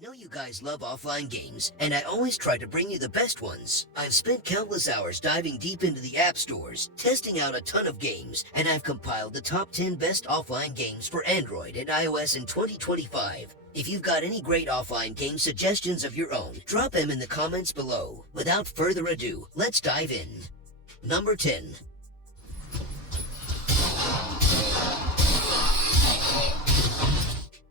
know you guys love offline games, and I always try to bring you the best ones. I've spent countless hours diving deep into the app stores, testing out a ton of games, and I've compiled the top 10 best offline games for Android and iOS in 2025. If you've got any great offline game suggestions of your own, drop them in the comments below. Without further ado, let's dive in. Number 10.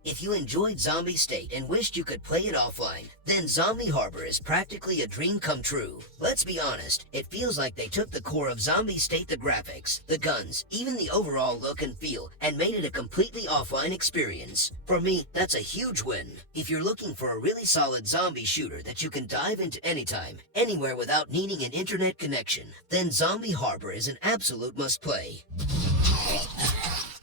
If you enjoyed Zombie State and wished you could play it offline, then Zombie Harbor is practically a dream come true. Let's be honest, it feels like they took the core of Zombie State, the graphics, the guns, even the overall look and feel, and made it a completely offline experience. For me, that's a huge win. If you're looking for a really solid zombie shooter that you can dive into anytime, anywhere without needing an internet connection, then Zombie Harbor is an absolute must-play.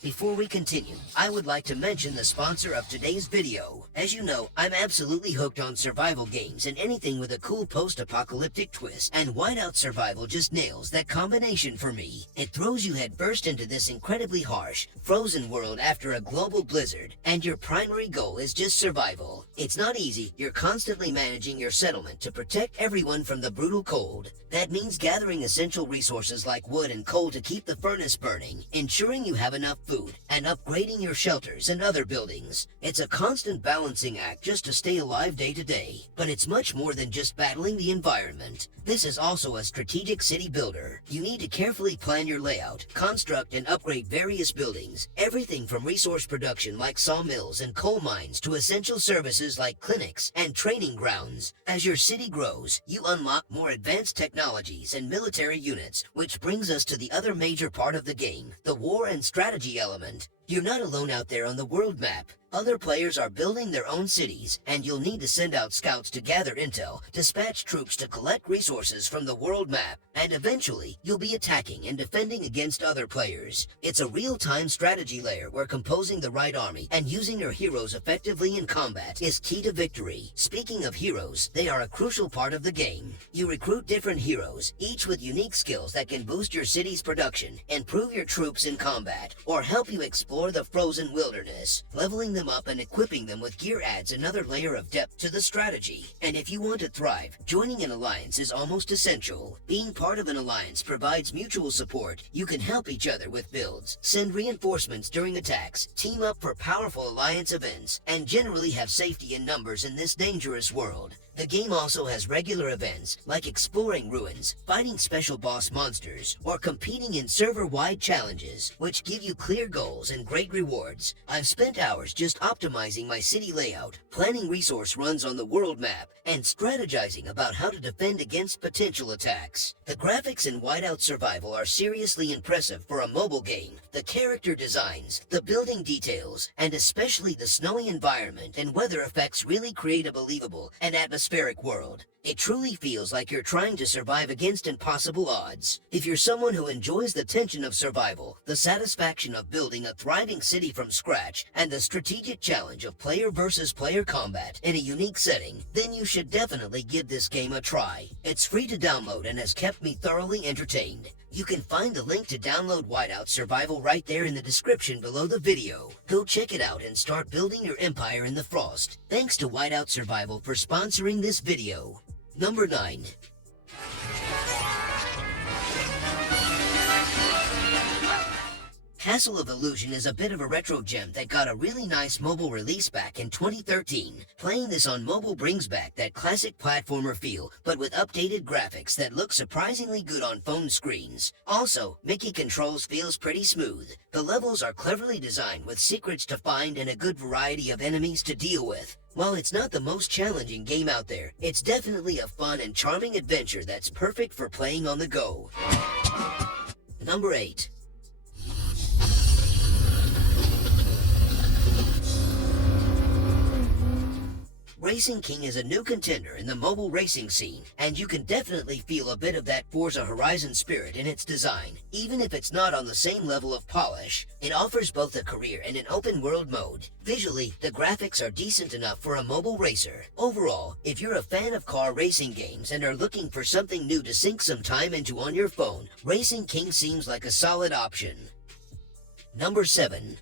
Before we continue, I would like to mention the sponsor of today's video. As you know, I'm absolutely hooked on survival games and anything with a cool post-apocalyptic twist, and Whiteout Survival just nails that combination for me. It throws you headfirst into this incredibly harsh, frozen world after a global blizzard, and your primary goal is just survival. It's not easy. You're constantly managing your settlement to protect everyone from the brutal cold. That means gathering essential resources like wood and coal to keep the furnace burning, ensuring you have enough food, and upgrading your shelters and other buildings. It's a constant balancing act just to stay alive day to day, but it's much more than just battling the environment. This is also a strategic city builder. You need to carefully plan your layout, construct and upgrade various buildings, everything from resource production like sawmills and coal mines to essential services like clinics and training grounds. As your city grows, you unlock more advanced technologies and military units, which brings us to the other major part of the game, the war and strategy element. You're not alone out there on the world map. Other players are building their own cities, and you'll need to send out scouts to gather intel, dispatch troops to collect resources from the world map, and eventually, you'll be attacking and defending against other players. It's a real-time strategy layer where composing the right army and using your heroes effectively in combat is key to victory. Speaking of heroes, they are a crucial part of the game. You recruit different heroes, each with unique skills that can boost your city's production, improve your troops in combat, or help you explore the frozen wilderness. Leveling them up and equipping them with gear adds another layer of depth to the strategy. And if you want to thrive, joining an alliance is almost essential. Being part of an alliance provides mutual support. You can help each other with builds, send reinforcements during attacks, team up for powerful alliance events, and generally have safety in numbers in this dangerous world. The game also has regular events like exploring ruins, fighting special boss monsters, or competing in server-wide challenges, which give you clear goals and great rewards. I've spent hours just optimizing my city layout, planning resource runs on the world map, and strategizing about how to defend against potential attacks. The graphics in Whiteout Survival are seriously impressive for a mobile game. The character designs, the building details, and especially the snowy environment and weather effects really create a believable and atmospheric world. It truly feels like you're trying to survive against impossible odds. If you're someone who enjoys the tension of survival, the satisfaction of building a thriving city from scratch, and the strategic challenge of player versus player combat in a unique setting, then you should definitely give this game a try. It's free to download and has kept me thoroughly entertained. You can find the link to download Whiteout Survival right there in the description below the video. Go check it out and start building your empire in the frost. Thanks to Whiteout Survival for sponsoring this video. Number 9. Castle of Illusion is a bit of a retro gem that got a really nice mobile release back in 2013. Playing this on mobile brings back that classic platformer feel, but with updated graphics that look surprisingly good on phone screens. Also, Mickey controls feels pretty smooth. The levels are cleverly designed with secrets to find and a good variety of enemies to deal with. While it's not the most challenging game out there, it's definitely a fun and charming adventure that's perfect for playing on the go. Number 8. Racing King is a new contender in the mobile racing scene, and you can definitely feel a bit of that Forza Horizon spirit in its design. Even if it's not on the same level of polish, it offers both a career and an open-world mode. Visually, the graphics are decent enough for a mobile racer. Overall, if you're a fan of car racing games and are looking for something new to sink some time into on your phone, Racing King seems like a solid option. Number 7.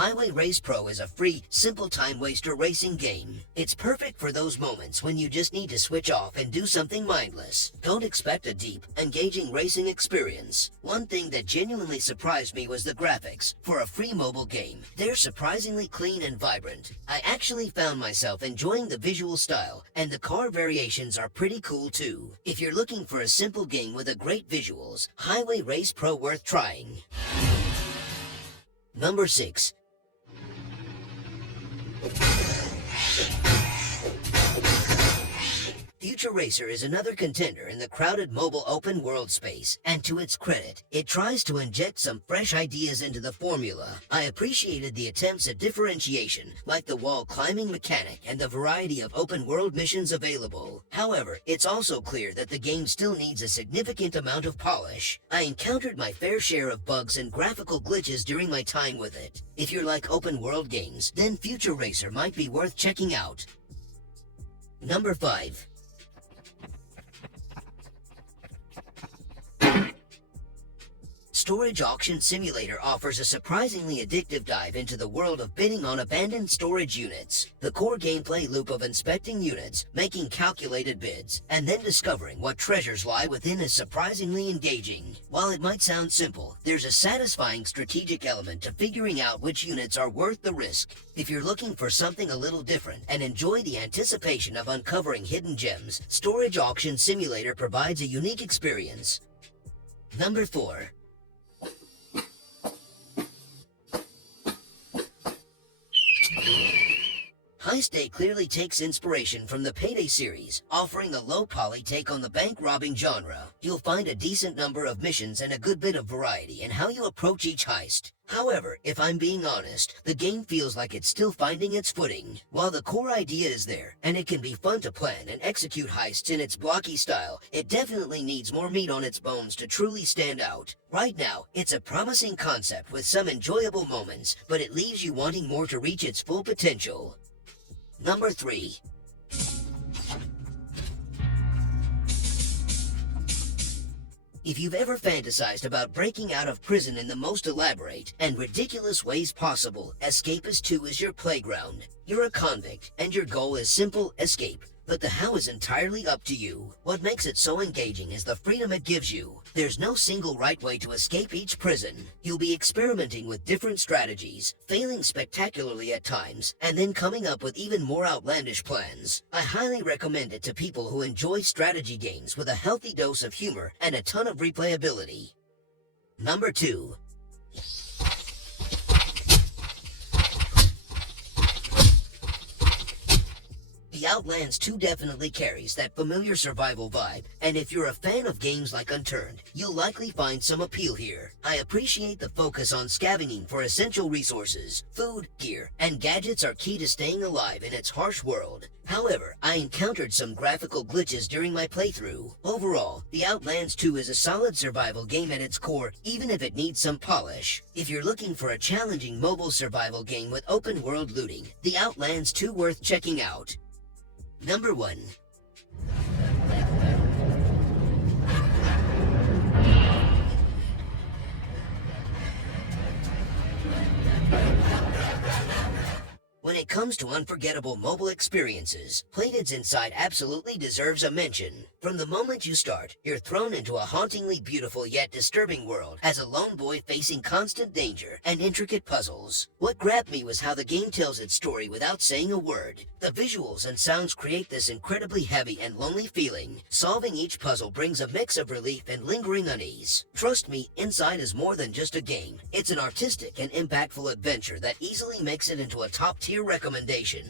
Highway Race Pro is a free, simple time waster racing game. It's perfect for those moments when you just need to switch off and do something mindless. Don't expect a deep, engaging racing experience. One thing that genuinely surprised me was the graphics. For a free mobile game, they're surprisingly clean and vibrant. I actually found myself enjoying the visual style, and the car variations are pretty cool too. If you're looking for a simple game with a great visuals, Highway Race Pro worth trying. Number 6. Future Racer is another contender in the crowded mobile open world space, and to its credit, it tries to inject some fresh ideas into the formula. I appreciated the attempts at differentiation, like the wall climbing mechanic and the variety of open world missions available. However, it's also clear that the game still needs a significant amount of polish. I encountered my fair share of bugs and graphical glitches during my time with it. If you're like open world games, then Future Racer might be worth checking out. Number 5. Storage Auction Simulator offers a surprisingly addictive dive into the world of bidding on abandoned storage units. The core gameplay loop of inspecting units, making calculated bids, and then discovering what treasures lie within is surprisingly engaging. While it might sound simple, there's a satisfying strategic element to figuring out which units are worth the risk. If you're looking for something a little different and enjoy the anticipation of uncovering hidden gems, Storage Auction Simulator provides a unique experience. Number 4. HeistDay clearly takes inspiration from the Payday series, offering a low-poly take on the bank-robbing genre. You'll find a decent number of missions and a good bit of variety in how you approach each heist. However, if I'm being honest, the game feels like it's still finding its footing. While the core idea is there, and it can be fun to plan and execute heists in its blocky style, it definitely needs more meat on its bones to truly stand out. Right now, it's a promising concept with some enjoyable moments, but it leaves you wanting more to reach its full potential. Number 3. If you've ever fantasized about breaking out of prison in the most elaborate and ridiculous ways possible, Escapists 2 is your playground. You're a convict, and your goal is simple: escape. But the how is entirely up to you. What makes it so engaging is the freedom it gives you. There's no single right way to escape each prison. You'll be experimenting with different strategies, failing spectacularly at times, and then coming up with even more outlandish plans. I highly recommend it to people who enjoy strategy games with a healthy dose of humor and a ton of replayability. Number 2. The Outlands 2 definitely carries that familiar survival vibe, and if you're a fan of games like Unturned, you'll likely find some appeal here. I appreciate the focus on scavenging for essential resources. Food, gear, and gadgets are key to staying alive in its harsh world. However, I encountered some graphical glitches during my playthrough. Overall, the Outlands 2 is a solid survival game at its core, even if it needs some polish. If you're looking for a challenging mobile survival game with open-world looting, the Outlands 2 worth checking out. Number 1. When it comes to unforgettable mobile experiences, Playdead's Inside absolutely deserves a mention. From the moment you start, you're thrown into a hauntingly beautiful yet disturbing world as a lone boy facing constant danger and intricate puzzles. What grabbed me was how the game tells its story without saying a word. The visuals and sounds create this incredibly heavy and lonely feeling. Solving each puzzle brings a mix of relief and lingering unease. Trust me, Inside is more than just a game. It's an artistic and impactful adventure that easily makes it into a top-tier recommendation.